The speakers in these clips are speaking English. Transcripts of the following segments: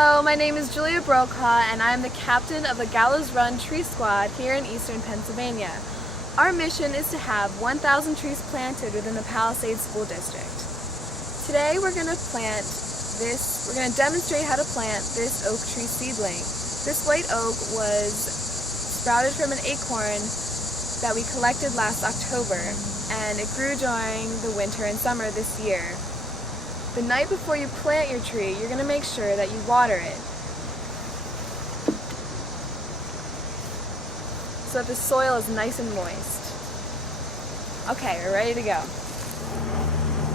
Hello, my name is Julia Brokaw and I am the captain of the Gallows Run Tree Squad here in eastern Pennsylvania. Our mission is to have 1,000 trees planted within the Palisades School District. Today we're going to demonstrate how to plant this oak tree seedling. This white oak was sprouted from an acorn that we collected last October, and it grew during the winter and summer this year. The night before you plant your tree, you're going to make sure that you water it so that the soil is nice and moist. Okay, we're ready to go.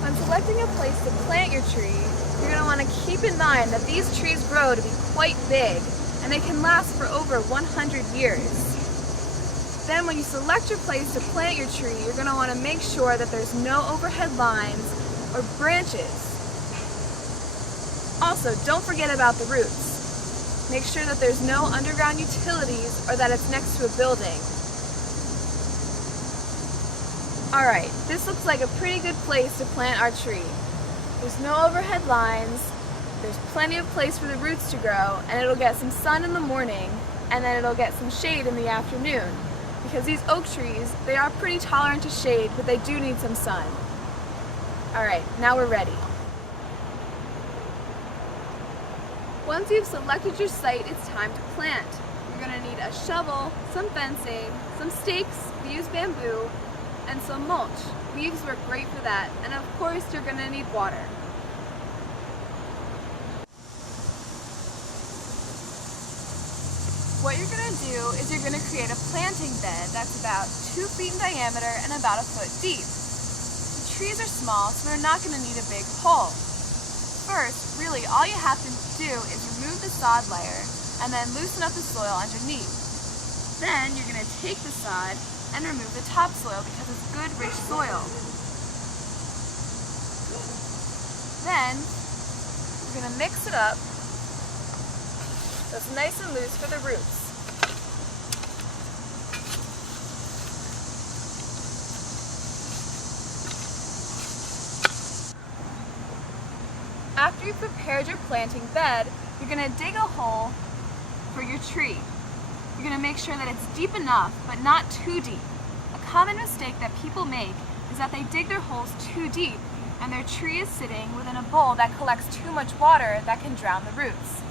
When selecting a place to plant your tree, you're going to want to keep in mind that these trees grow to be quite big and they can last for over 100 years. Then when you select your place to plant your tree, you're going to want to make sure that there's no overhead lines or branches. Also, don't forget about the roots. Make sure that there's no underground utilities or that it's next to a building. Alright, this looks like a pretty good place to plant our tree. There's no overhead lines, there's plenty of place for the roots to grow, and it'll get some sun in the morning, and then it'll get some shade in the afternoon. Because these oak trees, they are pretty tolerant to shade, but they do need some sun. Alright, now we're ready. Once you've selected your site, it's time to plant. You're going to need a shovel, some fencing, some stakes, we use bamboo, and some mulch. Leaves work great for that, and of course you're going to need water. What you're going to do is you're going to create a planting bed that's about 2 feet in diameter and about 1 foot deep. The trees are small, so they're not going to need a big hole. First, really, all you have to do is remove the sod layer and then loosen up the soil underneath. Then you're going to take the sod and remove the topsoil because it's good, rich soil. Then you're going to mix it up so it's nice and loose for the roots. After you've prepared your planting bed, you're going to dig a hole for your tree. You're going to make sure that it's deep enough, but not too deep. A common mistake that people make is that they dig their holes too deep and their tree is sitting within a bowl that collects too much water that can drown the roots.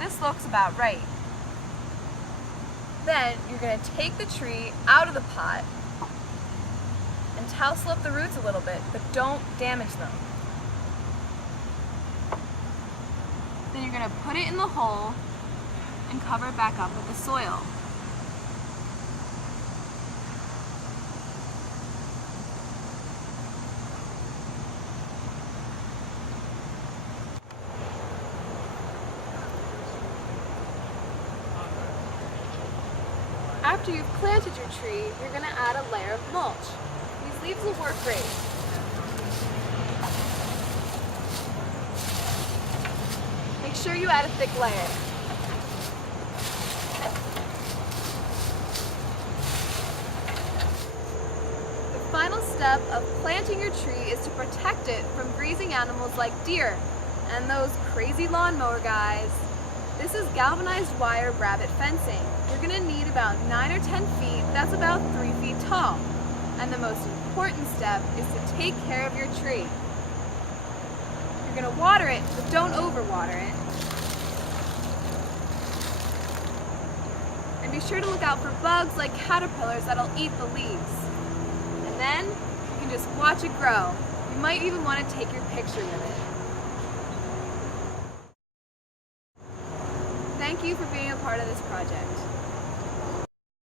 This looks about right. Then you're going to take the tree out of the pot and tousle up the roots a little bit, but don't damage them. Then you're going to put it in the hole and cover it back up with the soil. After you've planted your tree, you're going to add a layer of mulch. These leaves will work great. Make sure you add a thick layer. The final step of planting your tree is to protect it from grazing animals like deer and those crazy lawnmower guys. This is galvanized wire rabbit fencing. You're going to need about 9 or 10 feet, that's about 3 feet tall. And the most important step is to take care of your tree. You're going to water it, but don't overwater it. And be sure to look out for bugs like caterpillars that'll eat the leaves. And then you can just watch it grow. You might even want to take your picture with it. Thank you for being a part of this project.